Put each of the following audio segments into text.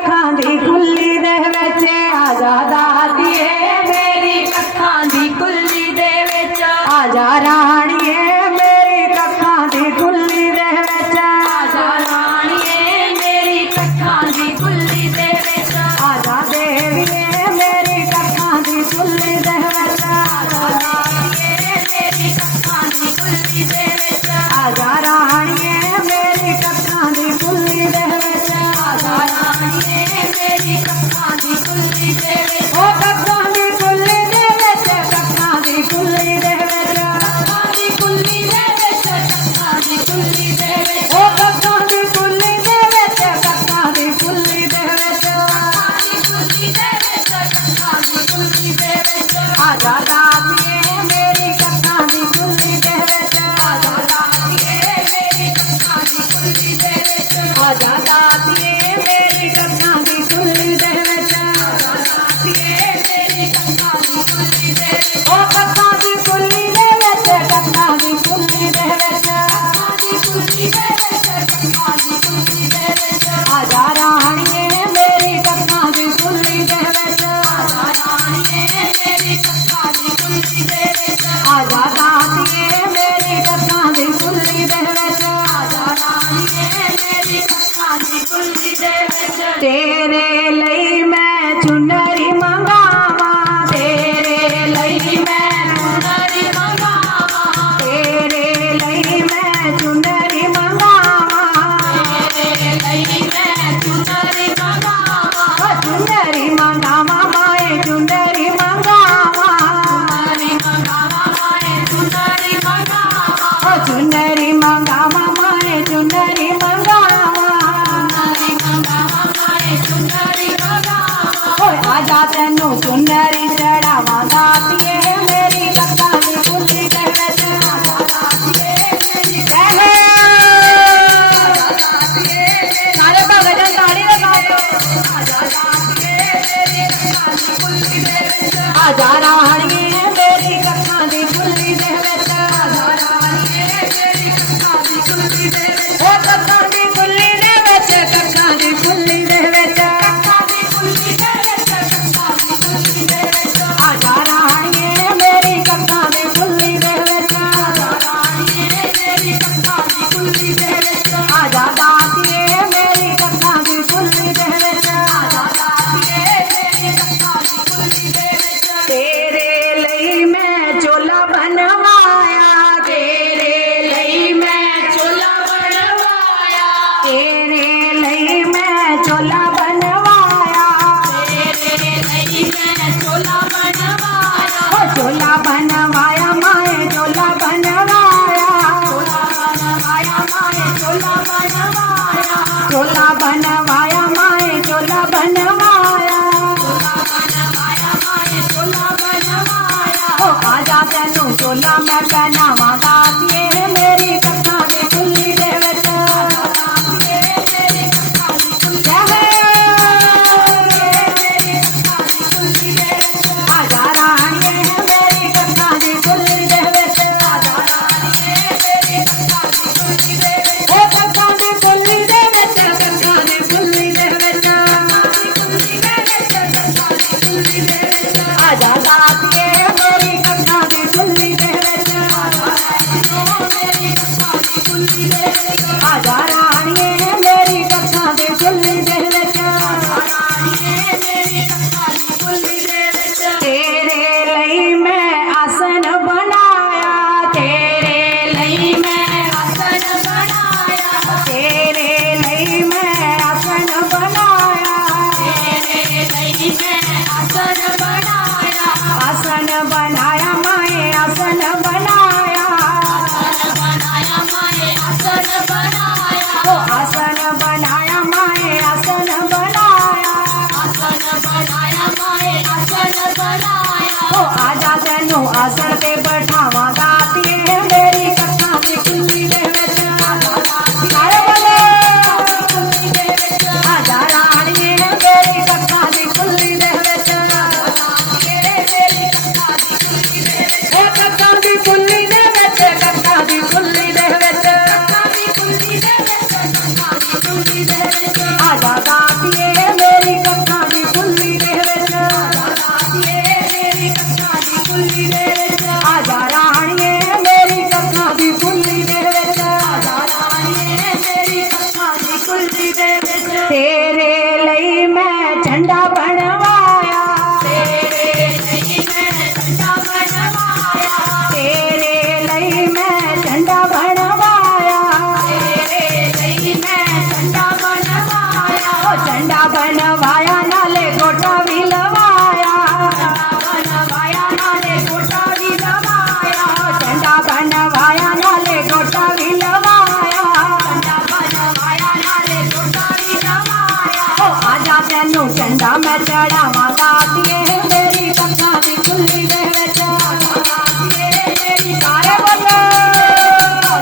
कखां दी कुल्ली दे विच आजा दातिए मेरी कखां दी कुल्ली दे विच आजा राणीए मेरी कखां दी कुल्ली दे विच आजा राणीए मेरी कखां दी कुल्ली दे विच आजा देवीए मेरी कखां दी कुल्ली दे विच आजा राणीए मेरी कखां दी कुल्ली दे विच आजा राणीए मेरी कखां दी कुल्ली दे विच आजा राणीए मेरी कखां दी कुल्ली दे विच ओ कखां दी कुल्ली दे विच कखां दी कुल्ली दे विच कखां दी कुल्ली दे विच कखां दी कुल्ली दे विच ओ कखां दी कुल्ली दे विच कखां दी कुल्ली दे विच कखां दी कुल्ली दे विच कखां दी कुल्ली दे विच आजा दातिए मेरी कखां दी कुल्ली दे विच आजा दातिए मेरी कखां दी कुल्ली दे विच आजा दातिए मेरी कखां दी कुल्ली दे विच आजा दातिए मेरी कखां दी कुल्ली दे विच ओ कखां दी कुल्ली दे विच कखां दी कुल्ली दे विच कखां दी कुल्ली दे विच कखां दी कुल्ली दे विच आजा राणीए मेरी कखां दी कुल्ली दे विच आजा राणीए मेरी कखां दी कुल्ली दे विच आजा दातिए मेरी कखां दी कुल्ली दे विच आजा राणीए मेरी कखां दी कुल्ली दे विच तेरे ਲਈ मैं चुनरी मंगावा तेरे ਲਈ मैं चुनरी मंगावा तेरे ਲਈ मैं चुनरी मंगावा तेरे ਲਈ मैं चुनरी मंगावा चुनरी मंगावा माए चुनरी मंगावा चुनरी मंगावा माए चुनरी मंगावा चुनरी मंगावा माए चुनरी मंगावा चुनरी मंगावा माए चुनरी मंगावा आजा तेनू चुनरी चढ़ावा दातिए मेरी कखां दी कुल्ली दे विच आजा दातिए मेरी सारे भगत ताड़ी लगाओ आजा दातिए मेरी कखां दी कुल्ली दे विच आजा राणीए मेरी कखां दी कुल्ली दे विच आजा राणीए मेरी कखां दी कुल्ली दे विच ओ कखां दी कुल्ली दे विच कखां दी कुल्ली दे विच कखां दी कुल्ली दे विच कखां दी कुल्ली दे विच आजा राणीए मेरी कखां दी कुल्ली दे विच आजा राणीए मेरी कखां दी कुल्ली दे विच आजा दातिए मेरी कखां दी कुल्ली दे विच आजा दातिए मेरी कखां दी कुल्ली दे विच तेरे ਲਈ मैं चोला बनवाया तेरे ਲਈ मैं चोला बनवाया तेरे ਲਈ मैं चोला बनवाया तेरे ਲਈ मैं चोला बनवाया ओ चोला बनवाया माए चोला बनवाया चोला बनवाया माए चोला बनवाया चोला बनवाया माए चोला बनवाया चोला बनवाया माए चोला बनवाया ओ आजा तेनू चोला मैं पहनावा दातिए मेरी कखां दी कुल्ली दे विच आजा दातिए मेरी कखां दी कुल्ली मेरी कखां दी कुल्ली दे विच आजा राणीए मेरी कखां दी कुल्ली दे विच आजा राणीए मेरी कखां दी कुल्ली दे विच ओ कखां दी कुल्ली दे विच कखां दी कुल्ली दे विच कखां दी कुल्ली दे विच कखां दी कुल्ली दे विच आजा दातिए मेरी कखां दी कुल्ली दे विच आजा राणीए मेरी कखां दी कुल्ली दे विच आजा राणीए मेरी कखां दी कुल्ली दे विच आजा राणीए मेरी कखां दी कुल्ली दे विच तेरे ਲਈ मैं आसन बनाया तेरे ਲਈ मैं आसन बनाया तेरे ਲਈ मैं आसन बनाया तेरे ਲਈ मैं आसन बनाया आसन बनाया माए आसन बनाया आसन बनाया माए आसन बनाया ओ आसन बनाया माए आसन बनाया आसन बनाया माए आसन बनाया ओ आजा तेनू आसन ते बैठावा दातिए मेरी कखां दी कुल्ली दे विच आजा दातिए मेरी कुल्ली दे विच आजा राणीए मेरी कखां दी कुल्ली दे विच आजा दातिए मेरी कखां दी कुल्ली दे विच ओ कखां दी कुल्ली दे विच कखां दी कुल्ली दे विच कखां दी कुल्ली दे विच कखां दी कुल्ली दे विच आजा दातिए दे विच तेरे लई मैं झंडा बनवाया तेरे लई मैं झंडा बनवाया तेरे लई मैं झंडा बनवाया तेरे लई मैं झंडा बनवाया ओ झंडा बनवाया नाले गोटा भी लवाया बनवाया नाले गोटा भी लवाया झंडा बनवाया नाले गोटा भी लवाया झंडा बनवाया नाले गोटा भी लवाया ओ आजा तैनू झंडा मैं चढ़ावा दातिए मेरी कथा दी खुली दे विच दातिए मेरी सारे बोलो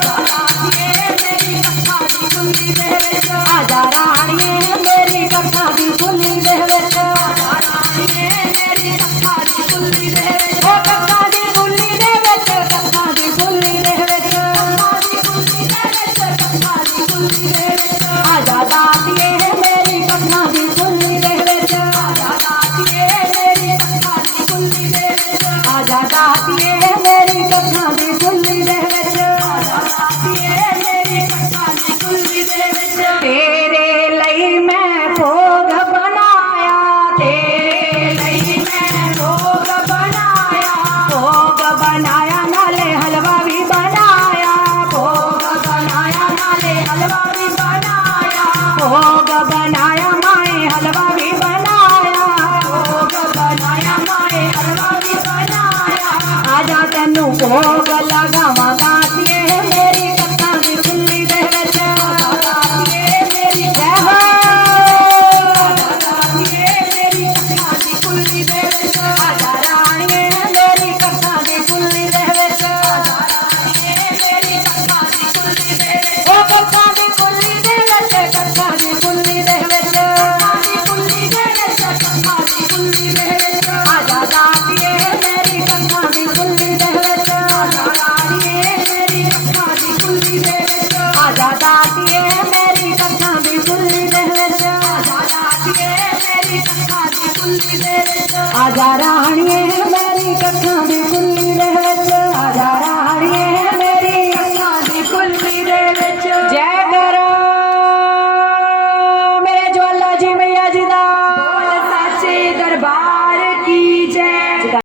दातिए मेरी कथा दी खुली दे विच आजा राणीए मेरी कथा दी खुली दे विच आजा राणीए मेरी कथा दी खुली दे विच ओ कथा दी खुली दे विच कथा दी खुली दे विच कथा दी खुली दे विच कथा दी खुली दे विच आजा दातिए मेरी कथा दी खुली दे विच आजा दातिए मेरी कथा दी खुली दे विच आजा दातिए मेरी कथा दी खुली दे विच आजा दातिए मेरी कथा दी खुली दे विच तेरे लई मैं भोग बनाया तेरे लई मैं भोग बनाया नाले हलवा भी बनाया भोग बनाया नाले हलवा भी बनाया भोग बनाया माए हलवा भी बनाया भोग बनाया माए हलवा भी बनाया आजा तैनू भोग लगावा दातिए मेरी कथा दी खुली दे विच दातिए मेरी जय हो दातिए मेरी कथा दी खुली दे विच आजा राणीए मेरी कथा दी खुली दे विच आजा राणीए मेरी कथा दी खुली दे विच ओ कथा दी खुली दे विच कथा दी खुली दे विच कथा दी खुली दे विच कथा दी खुली दे विच आजा दातिए मेरी कथा दी खुली दे विच आजा राणीए मेरी कथा दी खुली दे विच आजा दातिए मेरी कथा दी खुली दे विच आजा दातिए मेरी कथा दी खुली दे विच आजा